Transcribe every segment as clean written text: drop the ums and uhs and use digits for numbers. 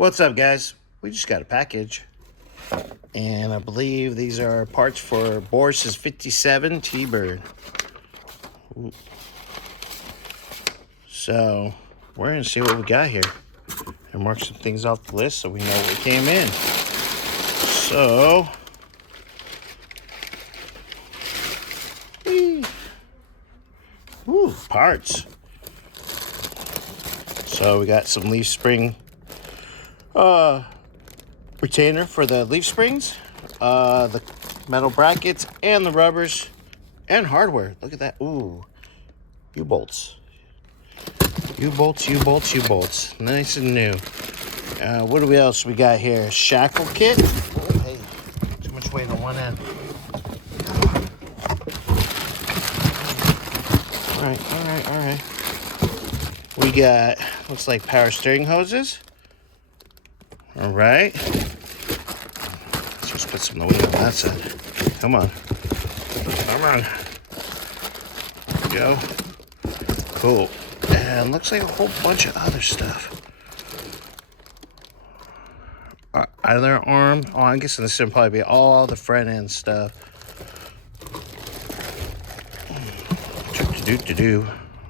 What's up, guys? We just got a package, and I believe these are parts for Boris's 57 T-Bird. So we're gonna see what we got here and mark some things off the list so we know what came in. So parts. So we got some leaf spring retainer for the leaf springs, the metal brackets, and the rubbers, and hardware. Look at that. Ooh, U-bolts. U-bolts, U-bolts, U-bolts. Nice and new. What else we got here? Shackle kit. Oh, hey, too much weight on one end. All right. We got, looks like power steering hoses. All right. Let's just put some weight on that side. Come on. There we go. Cool. And looks like a whole bunch of other stuff. Either arm. Oh, I'm guessing this would probably be all the front end stuff.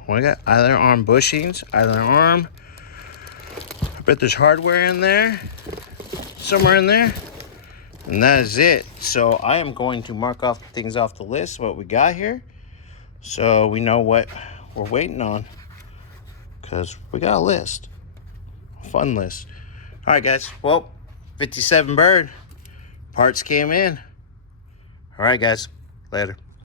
Well, I got either arm bushings, either arm. I bet there's hardware in there, somewhere in there, and that is it. So I am going to mark off things off the list, what we got here, so we know what we're waiting on, because we got a list, a fun list. All right, guys. Well, 57 Bird parts came in. All right, guys. Later.